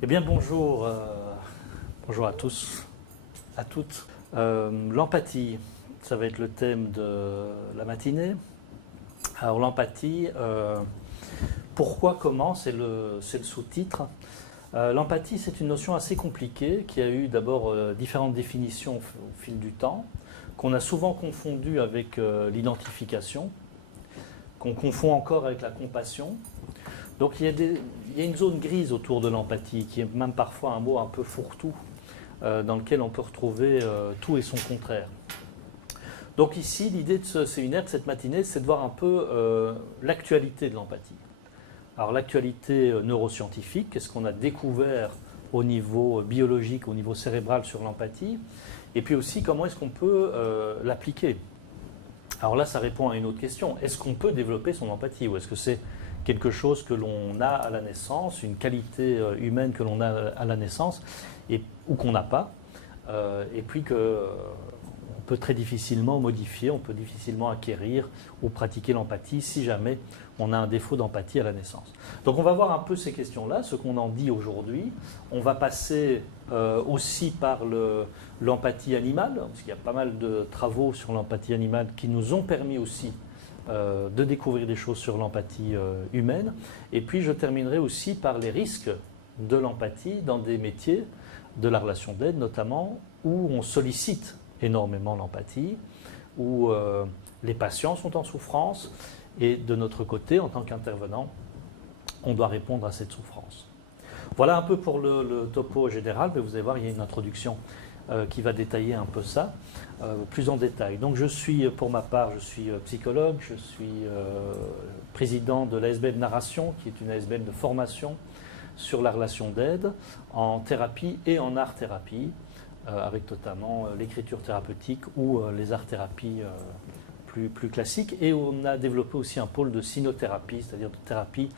Eh bien bonjour, bonjour à tous, à toutes. L'empathie, ça va être le thème de la matinée. Alors l'empathie, pourquoi, comment, c'est le sous-titre. L'empathie, c'est une notion assez compliquée qui a eu d'abord différentes définitions au fil du temps, qu'on a souvent confondue avec l'identification, qu'on confond encore avec la compassion. Donc il y a une zone grise autour de l'empathie, qui est même parfois un mot un peu fourre-tout, dans lequel on peut retrouver tout et son contraire. Donc ici, l'idée de ce séminaire, de cette matinée, c'est de voir un peu l'actualité de l'empathie. Alors l'actualité neuroscientifique, qu'est-ce qu'on a découvert au niveau biologique, au niveau cérébral sur l'empathie, et puis aussi comment est-ce qu'on peut l'appliquer. Alors là, ça répond à une autre question. Est-ce qu'on peut développer son empathie, ou est-ce que c'est quelque chose que l'on a à la naissance, une qualité humaine que l'on a à la naissance, ou qu'on n'a pas, et puis qu'on peut très difficilement modifier, on peut difficilement acquérir ou pratiquer l'empathie si jamais on a un défaut d'empathie à la naissance. Donc on va voir un peu ces questions-là, ce qu'on en dit aujourd'hui. On va passer aussi par l'empathie animale, parce qu'il y a pas mal de travaux sur l'empathie animale qui nous ont permis aussi de découvrir des choses sur l'empathie humaine. Et puis je terminerai aussi par les risques de l'empathie dans des métiers de la relation d'aide notamment, où on sollicite énormément l'empathie, où les patients sont en souffrance, et de notre côté, en tant qu'intervenant, on doit répondre à cette souffrance. Voilà un peu pour le topo général, mais vous allez voir, il y a une introduction qui va détailler un peu ça, plus en détail. Donc je suis, pour ma part, je suis psychologue, je suis président de l'ASBL Narration, qui est une ASBL de formation sur la relation d'aide en thérapie et en art-thérapie, avec notamment l'écriture thérapeutique ou les arts-thérapies plus classiques. Et on a développé aussi un pôle de cynothérapie, c'est-à-dire de thérapie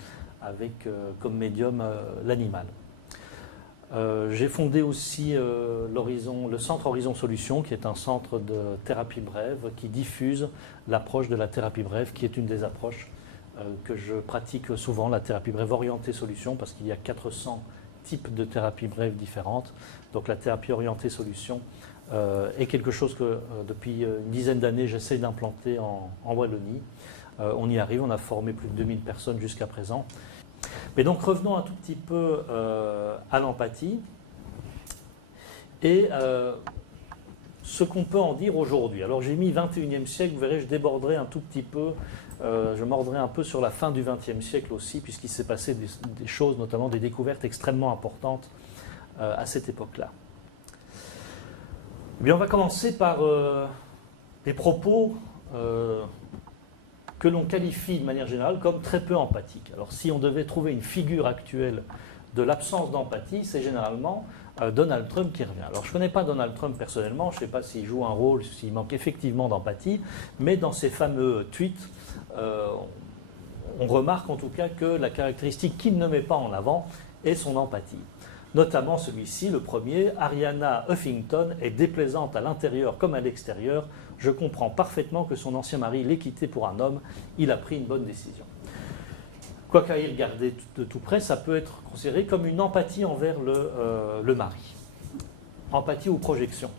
avec comme médium l'animal. J'ai fondé aussi le centre Horizon Solutions, qui est un centre de thérapie brève qui diffuse l'approche de la thérapie brève, qui est une des approches que je pratique souvent, la thérapie brève orientée solution, parce qu'il y a 400 types de thérapie brève différentes. Donc la thérapie orientée solution est quelque chose que depuis une dizaine d'années j'essaie d'implanter en Wallonie. On y arrive, on a formé plus de 2000 personnes jusqu'à présent. Mais donc revenons un tout petit peu à l'empathie et ce qu'on peut en dire aujourd'hui. Alors j'ai mis 21e siècle, vous verrez, je déborderai un tout petit peu, je mordrai un peu sur la fin du 20e siècle aussi, puisqu'il s'est passé des choses, notamment des découvertes extrêmement importantes à cette époque-là. Eh bien, on va commencer par des propos que l'on qualifie de manière générale comme très peu empathiques. Alors si on devait trouver une figure actuelle de l'absence d'empathie, c'est généralement Donald Trump qui revient. Alors je ne connais pas Donald Trump personnellement, je ne sais pas s'il joue un rôle, s'il manque effectivement d'empathie, mais dans ces fameux tweets, on remarque en tout cas que la caractéristique qu'il ne met pas en avant est son empathie. Notamment celui-ci, le premier, Arianna Huffington est déplaisante à l'intérieur comme à l'extérieur. Je comprends parfaitement que son ancien mari l'ait quittée pour un homme. Il a pris une bonne décision. Quoi qu'à y regarder de tout près, ça peut être considéré comme une empathie envers le mari. Empathie ou projection.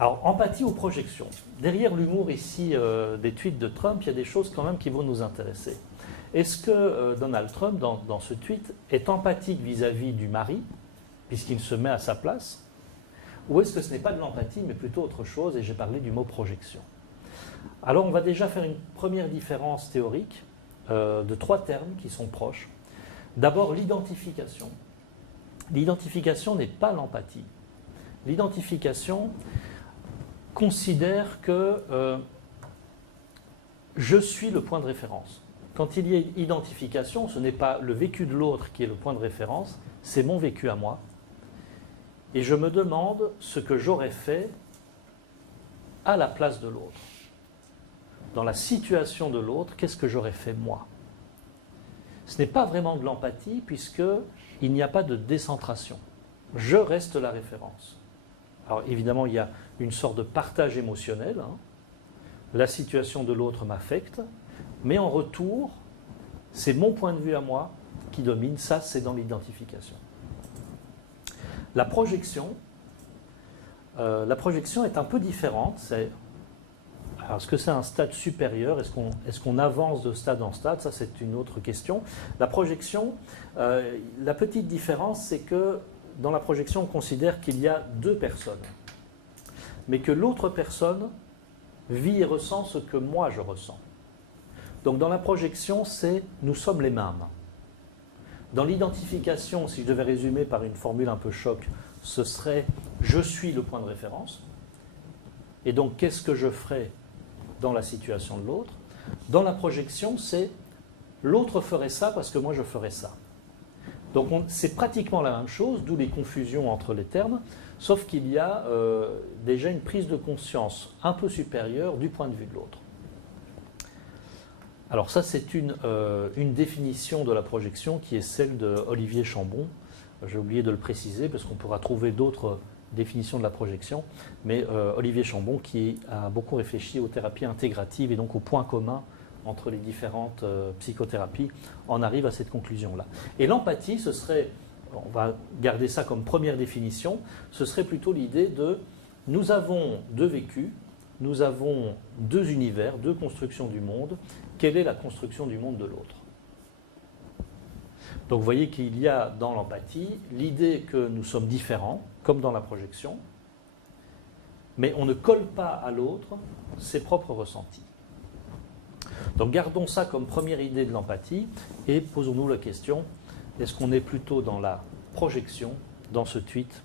Alors, empathie ou projection. Derrière l'humour ici des tweets de Trump, il y a des choses quand même qui vont nous intéresser. Est-ce que Donald Trump, dans ce tweet, est empathique vis-à-vis du mari, puisqu'il se met à sa place, ou est-ce que ce n'est pas de l'empathie, mais plutôt autre chose, et j'ai parlé du mot projection. Alors on va déjà faire une première différence théorique de trois termes qui sont proches. D'abord, l'identification. L'identification n'est pas l'empathie. L'identification considère que je suis le point de référence. Quand il y a identification, ce n'est pas le vécu de l'autre qui est le point de référence, c'est mon vécu à moi. Et je me demande ce que j'aurais fait à la place de l'autre. Dans la situation de l'autre, qu'est-ce que j'aurais fait moi? Ce n'est pas vraiment de l'empathie puisqu'il n'y a pas de décentration. Je reste la référence. Alors évidemment, il y a une sorte de partage émotionnel. La situation de l'autre m'affecte. Mais en retour, c'est mon point de vue à moi qui domine. Ça, c'est dans l'identification. La projection est un peu différente. Alors, est-ce que c'est un stade supérieur? Est-ce qu'on avance de stade en stade? Ça, c'est une autre question. La projection, la petite différence, c'est que dans la projection, on considère qu'il y a deux personnes, mais que l'autre personne vit et ressent ce que moi je ressens. Donc dans la projection, c'est nous sommes les mêmes. Dans l'identification, si je devais résumer par une formule un peu choc, ce serait je suis le point de référence. Et donc qu'est-ce que je ferais dans la situation de l'autre? Dans la projection, c'est l'autre ferait ça parce que moi je ferais ça. Donc c'est pratiquement la même chose, d'où les confusions entre les termes, sauf qu'il y a déjà une prise de conscience un peu supérieure du point de vue de l'autre. Alors ça, c'est une définition de la projection qui est celle d'Olivier Chambon. J'ai oublié de le préciser parce qu'on pourra trouver d'autres définitions de la projection, mais Olivier Chambon qui a beaucoup réfléchi aux thérapies intégratives et donc aux points communs entre les différentes psychothérapies, en arrive à cette conclusion-là. Et l'empathie, ce serait, on va garder ça comme première définition, ce serait plutôt l'idée de nous avons deux vécus, nous avons deux univers, deux constructions du monde, quelle est la construction du monde de l'autre? Donc vous voyez qu'il y a dans l'empathie l'idée que nous sommes différents, comme dans la projection, mais on ne colle pas à l'autre ses propres ressentis. Donc gardons ça comme première idée de l'empathie et posons-nous la question, est-ce qu'on est plutôt dans la projection, dans ce tweet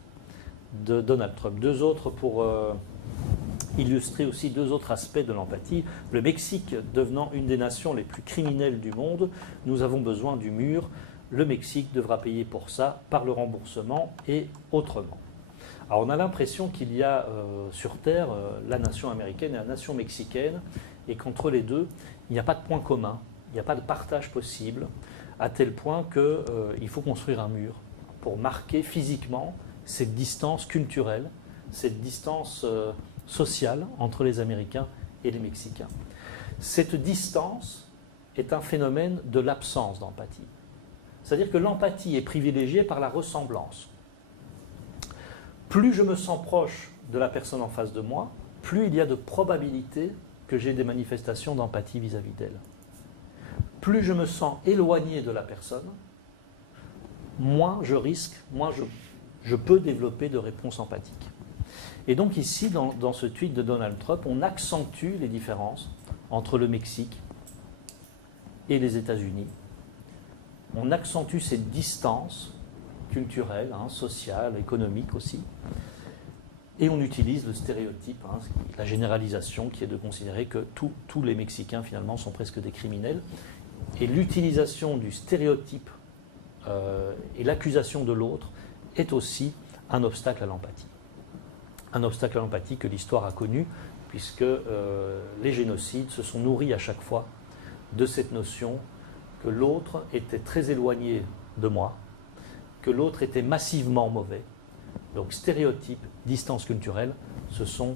de Donald Trump? Deux autres pour illustrer aussi deux autres aspects de l'empathie. Le Mexique devenant une des nations les plus criminelles du monde, nous avons besoin du mur. Le Mexique devra payer pour ça par le remboursement et autrement. Alors on a l'impression qu'il y a sur Terre la nation américaine et la nation mexicaine, et qu'entre les deux, il n'y a pas de point commun, il n'y a pas de partage possible, à tel point qu'il faut construire un mur pour marquer physiquement cette distance culturelle, cette distance sociale entre les Américains et les Mexicains. Cette distance est un phénomène de l'absence d'empathie. C'est-à-dire que l'empathie est privilégiée par la ressemblance. Plus je me sens proche de la personne en face de moi, plus il y a de probabilité que j'ai des manifestations d'empathie vis-à-vis d'elle. Plus je me sens éloigné de la personne, moins je risque, moins je peux développer de réponses empathiques. Et donc ici, dans ce tweet de Donald Trump, on accentue les différences entre le Mexique et les États-Unis. On accentue cette distance culturelle, sociale, économique aussi. Et on utilise le stéréotype, la généralisation qui est de considérer que tous les Mexicains finalement sont presque des criminels. Et l'utilisation du stéréotype et l'accusation de l'autre est aussi un obstacle à l'empathie. Un obstacle à l'empathie que l'histoire a connu, puisque les génocides se sont nourris à chaque fois de cette notion que l'autre était très éloigné de moi, que l'autre était massivement mauvais. Donc stéréotypes, distance culturelle, ce sont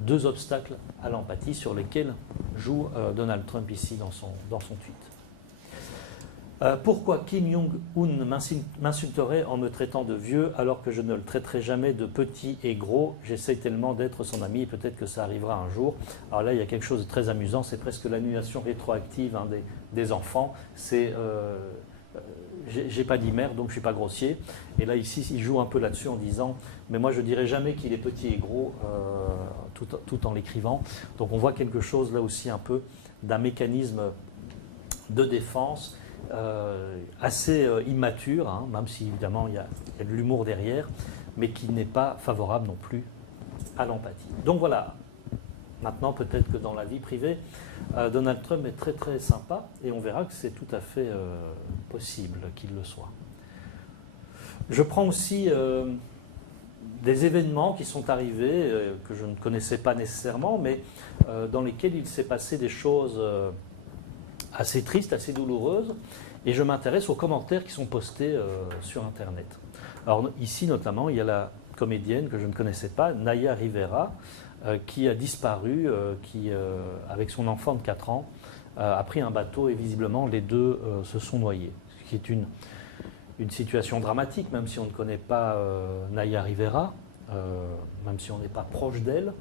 deux obstacles à l'empathie sur lesquels joue Donald Trump ici dans son tweet. Pourquoi Kim Jong-un m'insulterait en me traitant de vieux alors que je ne le traiterai jamais de petit et gros? J'essaie tellement d'être son ami, peut-être que ça arrivera un jour. Alors là, il y a quelque chose de très amusant, c'est presque l'annulation rétroactive des enfants. C'est j'ai pas dit mère, donc je suis pas grossier. Et là, ici, il joue un peu là-dessus en disant mais moi, je dirais jamais qu'il est petit et gros tout en l'écrivant. Donc on voit quelque chose là aussi un peu d'un mécanisme de défense assez immature, même si évidemment il y a de l'humour derrière, mais qui n'est pas favorable non plus à l'empathie. Donc voilà, maintenant peut-être que dans la vie privée, Donald Trump est très très sympa et on verra que c'est tout à fait possible qu'il le soit. Je prends aussi des événements qui sont arrivés, que je ne connaissais pas nécessairement, mais dans lesquels il s'est passé des choses assez tristes, assez douloureuses, et je m'intéresse aux commentaires qui sont postés sur Internet. Alors ici notamment, il y a la comédienne que je ne connaissais pas, Naya Rivera, qui a disparu, qui, avec son enfant de 4 ans, a pris un bateau et visiblement les deux se sont noyés. Ce qui est une situation dramatique, même si on ne connaît pas Naya Rivera, même si on n'est pas proche d'elle,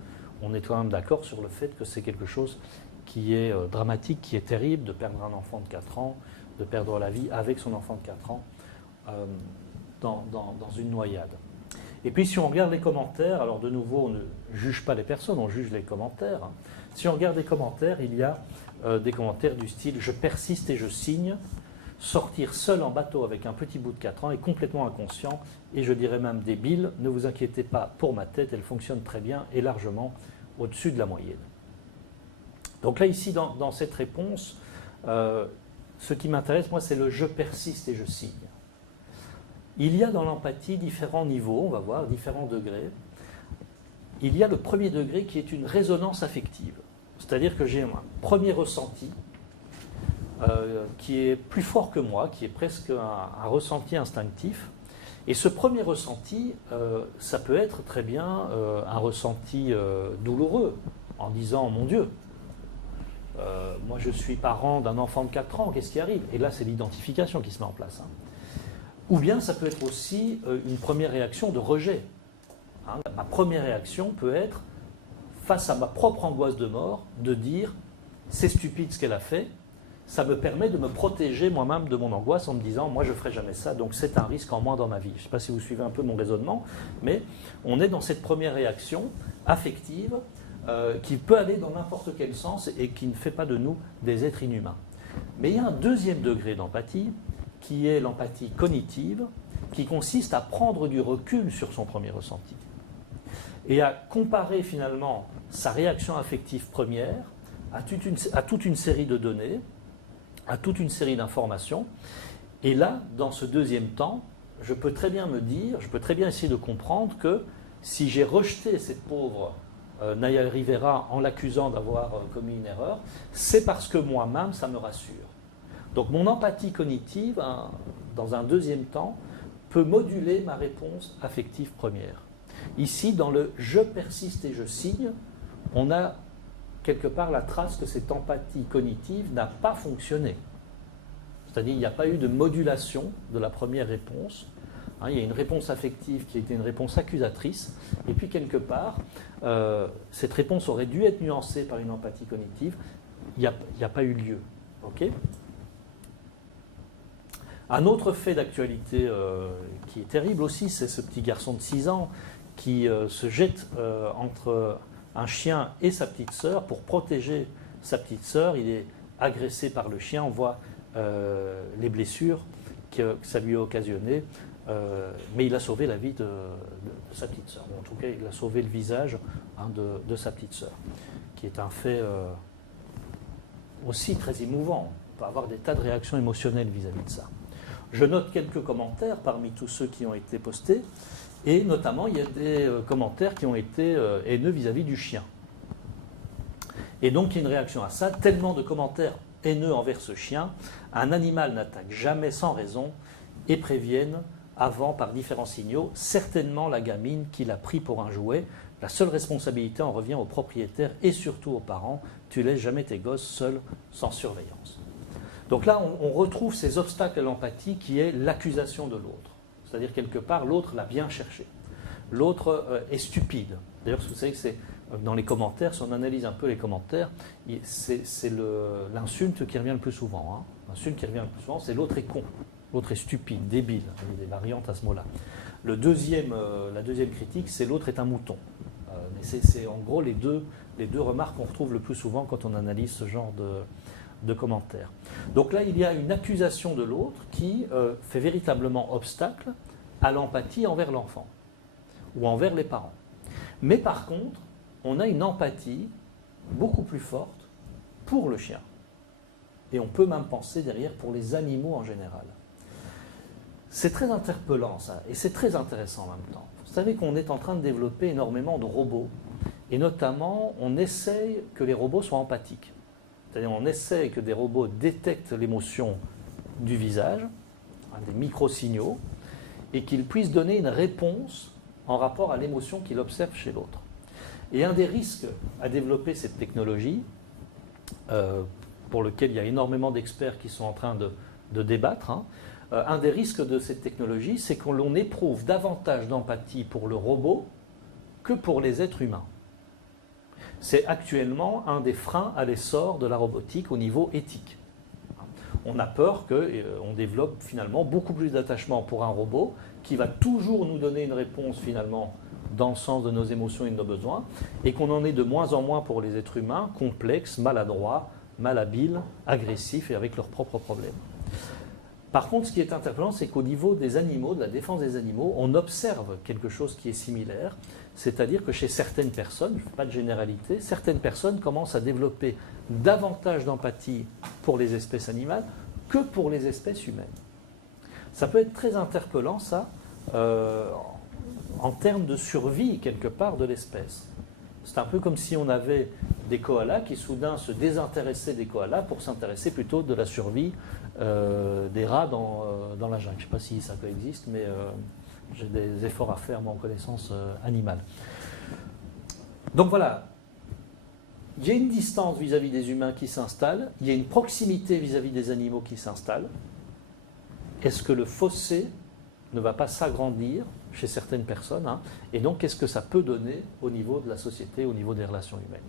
on est quand même d'accord sur le fait que c'est quelque chose qui est dramatique, qui est terrible, de perdre un enfant de 4 ans, de perdre la vie avec son enfant de 4 ans dans une noyade. Et puis si on regarde les commentaires, alors de nouveau on ne juge pas les personnes, on juge les commentaires. Si on regarde les commentaires, il y a des commentaires du style « Je persiste et je signe », sortir seul en bateau avec un petit bout de 4 ans est complètement inconscient et je dirais même débile, ne vous inquiétez pas pour ma tête, elle fonctionne très bien et largement au-dessus de la moyenne. Donc là ici dans cette réponse, ce qui m'intéresse moi c'est le « je persiste et je signe ». Il y a dans l'empathie différents niveaux, on va voir, différents degrés. Il y a le premier degré qui est une résonance affective. C'est-à-dire que j'ai un premier ressenti qui est plus fort que moi, qui est presque un ressenti instinctif. Et ce premier ressenti, ça peut être très bien un ressenti douloureux, en disant « Mon Dieu, moi je suis parent d'un enfant de 4 ans, qu'est-ce qui arrive ?» Et là c'est l'identification qui se met en place. Ou bien ça peut être aussi une première réaction de rejet. Ma première réaction peut être, face à ma propre angoisse de mort, de dire « c'est stupide ce qu'elle a fait », ça me permet de me protéger moi-même de mon angoisse en me disant « moi je ne ferai jamais ça, donc c'est un risque en moins dans ma vie ». Je ne sais pas si vous suivez un peu mon raisonnement, mais on est dans cette première réaction affective qui peut aller dans n'importe quel sens et qui ne fait pas de nous des êtres inhumains. Mais il y a un deuxième degré d'empathie, qui est l'empathie cognitive, qui consiste à prendre du recul sur son premier ressenti et à comparer finalement sa réaction affective première à toute une série de données, à toute une série d'informations. Et là, dans ce deuxième temps, je peux très bien me dire, je peux très bien essayer de comprendre que si j'ai rejeté cette pauvre Naya Rivera en l'accusant d'avoir commis une erreur, c'est parce que moi-même, ça me rassure. Donc mon empathie cognitive, dans un deuxième temps, peut moduler ma réponse affective première. Ici, dans le « je persiste et je signe », on a quelque part la trace que cette empathie cognitive n'a pas fonctionné. C'est-à-dire qu'il n'y a pas eu de modulation de la première réponse. Il y a une réponse affective qui a été une réponse accusatrice, et puis quelque part, cette réponse aurait dû être nuancée par une empathie cognitive. Il n'y a pas eu lieu. Okay ? Un autre fait d'actualité qui est terrible aussi, c'est ce petit garçon de 6 ans qui se jette entre un chien et sa petite sœur pour protéger sa petite sœur. Il est agressé par le chien, on voit les blessures que ça lui a occasionnées, mais il a sauvé la vie de sa petite sœur. En tout cas, il a sauvé le visage de sa petite sœur, qui est un fait aussi très émouvant. On peut avoir des tas de réactions émotionnelles vis-à-vis de ça. Je note quelques commentaires parmi tous ceux qui ont été postés, et notamment il y a des commentaires qui ont été haineux vis-à-vis du chien. Et donc il y a une réaction à ça, tellement de commentaires haineux envers ce chien, un animal n'attaque jamais sans raison et préviennent avant par différents signaux, certainement la gamine qui l'a pris pour un jouet, la seule responsabilité en revient au propriétaire et surtout aux parents, tu laisses jamais tes gosses seuls sans surveillance. Donc là, on retrouve ces obstacles à l'empathie qui est l'accusation de l'autre. C'est-à-dire, quelque part, l'autre l'a bien cherché. L'autre est stupide. D'ailleurs, vous savez que c'est dans les commentaires, si on analyse un peu les commentaires, c'est l'insulte qui revient le plus souvent. L'insulte qui revient le plus souvent, c'est l'autre est con, l'autre est stupide, débile. Il y a des variantes à ce mot-là. La deuxième critique, c'est l'autre est un mouton. Mais c'est en gros les deux remarques qu'on retrouve le plus souvent quand on analyse ce genre de commentaires. Donc là, il y a une accusation de l'autre qui fait véritablement obstacle à l'empathie envers l'enfant ou envers les parents. Mais par contre, on a une empathie beaucoup plus forte pour le chien. Et on peut même penser derrière pour les animaux en général. C'est très interpellant ça, et c'est très intéressant en même temps. Vous savez qu'on est en train de développer énormément de robots, et notamment on essaye que les robots soient empathiques. C'est-à-dire on essaye que des robots détectent l'émotion du visage, des micro-signaux, et qu'ils puissent donner une réponse en rapport à l'émotion qu'ils observent chez l'autre. Et un des risques à développer cette technologie, pour lequel il y a énormément d'experts qui sont en train de débattre, un des risques de cette technologie, c'est qu'on éprouve davantage d'empathie pour le robot que pour les êtres humains. C'est actuellement un des freins à l'essor de la robotique au niveau éthique. On a peur qu'on développe finalement beaucoup plus d'attachement pour un robot qui va toujours nous donner une réponse finalement dans le sens de nos émotions et de nos besoins, et qu'on en ait de moins en moins pour les êtres humains, complexes, maladroits, malhabiles, agressifs et avec leurs propres problèmes. Par contre, ce qui est interpellant, c'est qu'au niveau des animaux, de la défense des animaux, on observe quelque chose qui est similaire, c'est-à-dire que chez certaines personnes, je ne fais pas de généralité, certaines personnes commencent à développer davantage d'empathie pour les espèces animales que pour les espèces humaines. Ça peut être très interpellant, ça, en termes de survie, quelque part, de l'espèce. C'est un peu comme si on avait des koalas qui soudain se désintéressaient des koalas pour s'intéresser plutôt de la survie des rats dans la jungle. Je ne sais pas si ça coexiste, mais j'ai des efforts à faire, moi, en connaissance animale. Donc voilà, il y a une distance vis-à-vis des humains qui s'installe, il y a une proximité vis-à-vis des animaux qui s'installe. Est-ce que le fossé ne va pas s'agrandir chez certaines personnes, hein, et donc qu'est-ce que ça peut donner au niveau de la société, au niveau des relations humaines?